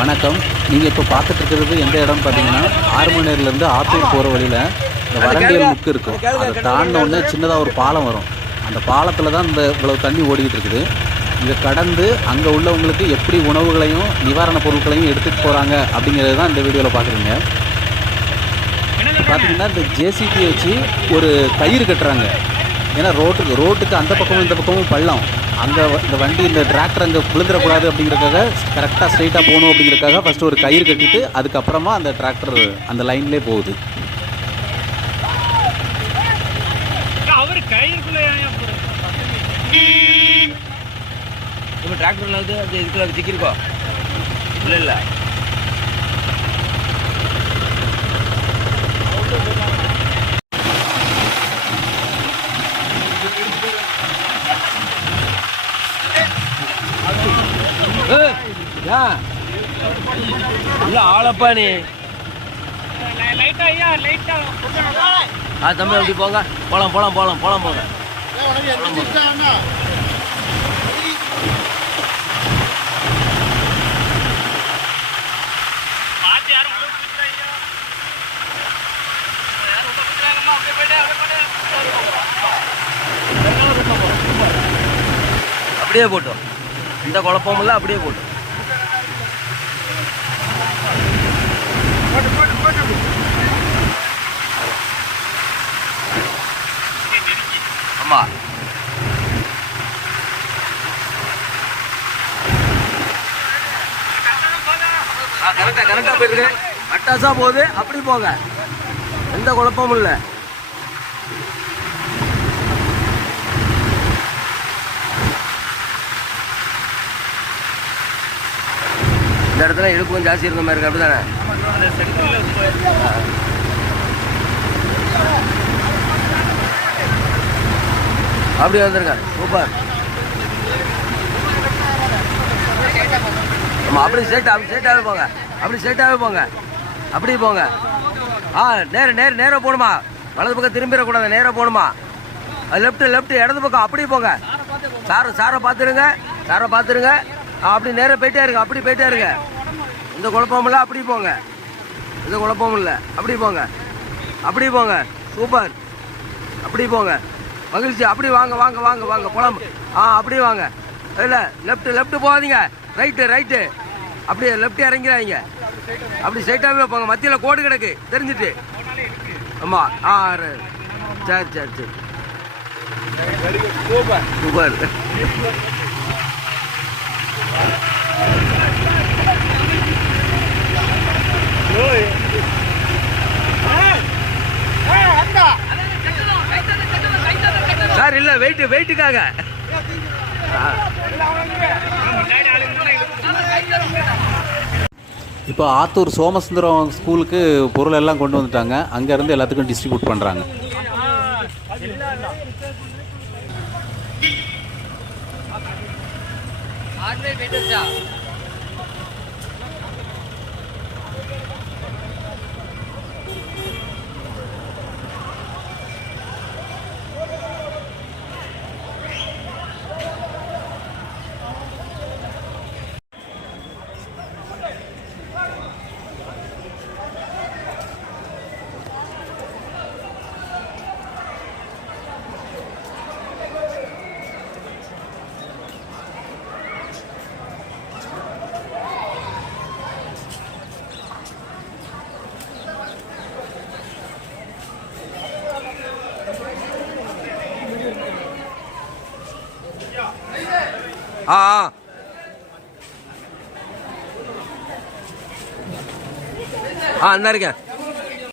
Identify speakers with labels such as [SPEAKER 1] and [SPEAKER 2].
[SPEAKER 1] வணக்கம். நீங்கள் இப்போ பார்த்துட்டு இருக்கிறது எந்த இடம் பார்த்தீங்கன்னா ஆறுமணிலேருந்து ஆத்தூர் போகிற வழியில் இந்த வரண்டியல் முக்கு இருக்கும். அதை தாண்டின உடனே சின்னதாக ஒரு பாலம் வரும். அந்த பாலத்தில் தான் இந்த இவ்வளவு தண்ணி ஓடிக்கிட்டு இருக்குது. இதை கடந்து அங்கே உள்ளவங்களுக்கு எப்படி உணவுகளையும் நிவாரணப் பொருட்களையும் எடுத்துகிட்டு போகிறாங்க அப்படிங்கிறது தான் இந்த வீடியோவில் பார்க்குறீங்க பார்த்தீங்கன்னா இந்த ஜேசிபி வச்சு ஒரு கயிறு கட்டுறாங்க. ஏன்னா ரோட்டுக்கு ரோட்டுக்கு அந்த பக்கமும் இந்த பக்கமும் பள்ளம். அங்கே இந்த வண்டி இந்த டிராக்டர் அங்கே விழுந்துடக்கூடாது அப்படிங்கிறதுக்காக கரெக்டாக ஸ்ட்ரைட்டாக போகணும் அப்படிங்கிறதுக்காக ஃபஸ்ட்டு ஒரு கயிறு கட்டிட்டு அதுக்கப்புறமா அந்த டிராக்டர் அந்த லைன்லேயே போகுது.
[SPEAKER 2] வந்து அந்த இதுக்குள்ள சிக்கிருக்கோம் இல்லை இல்லை. இல்லை ஆளப்பா நீ.
[SPEAKER 3] ஐயா
[SPEAKER 2] ஆ தம்பி அப்படி போங்க. போலாம் போலாம் போலாம் போலாம் போங்க.
[SPEAKER 3] அப்படியே
[SPEAKER 2] போட்டோம் இந்த குழப்பமும் இல்லை அப்படியே போட்டோம் ஆமா. கரெக்டாக கரெக்டா போயிருக்கு. அட்டாசா போகுது அப்படி போங்க. எந்த குழப்பமும் இல்லை. இந்த இடத்துல இழுக்கும் ஜாஸ்தி இருந்த மாதிரி இருக்கு. அப்படிதானே? அப்படியே வந்துருங்க. சூப்பர். ஆமாம் அப்படி ஸ்ட்ரெயிட் அப்படி ஸ்ட்ரெயிட்டாகவே போங்க. அப்படி ஸ்ட்ரெயிட்டாகவே போங்க. அப்படி போங்க. ஆ நேர நேர நேராக போகணுமா வலது பக்கம் திரும்பிடக்கூடாது நேராக போகணுமா லெஃப்ட்டு லெஃப்ட்டு இடது பக்கம் அப்படி போங்க. சாரை சாரை பார்த்துருங்க சாரை பார்த்துருங்க அப்படி நேராக போயிட்டே இருங்க அப்படி போயிட்டே இருங்க. எந்த குழப்பமும் இல்லை அப்படி போங்க. எந்த குழப்பமும் இல்லை அப்படி போங்க. அப்படி போங்க சூப்பர் அப்படி போங்க. மகிழ்ச்சி அப்படி வாங்க வாங்க வாங்க வாங்க போலாம் ஆ அப்படி வாங்க. இல்லை லெஃப்ட் லெஃப்ட் போகாதீங்க. ரைட்டு ரைட்டு அப்படியே லெஃப்ட் இறங்கிறாங்க அப்படி ஸ்ட்ரைட்டாகவே போங்க. மத்தியில் கோடு கிடக்கு தெரிஞ்சுட்டு. ஆமாம் ஆ சரி சரி சரி. சூப்பர் சார் இல்லை? வெயிட் வெயிட்டுக்காக
[SPEAKER 1] இப்போ ஆத்தூர் சோமசுந்தரம் ஸ்கூலுக்கு பொருள் எல்லாம் கொண்டு வந்துட்டாங்க. அங்கேருந்து எல்லாத்துக்கும் டிஸ்ட்ரிபியூட் பண்ணுறாங்க
[SPEAKER 2] ஆ ஆ. ஆ இந்த இருக்கேன்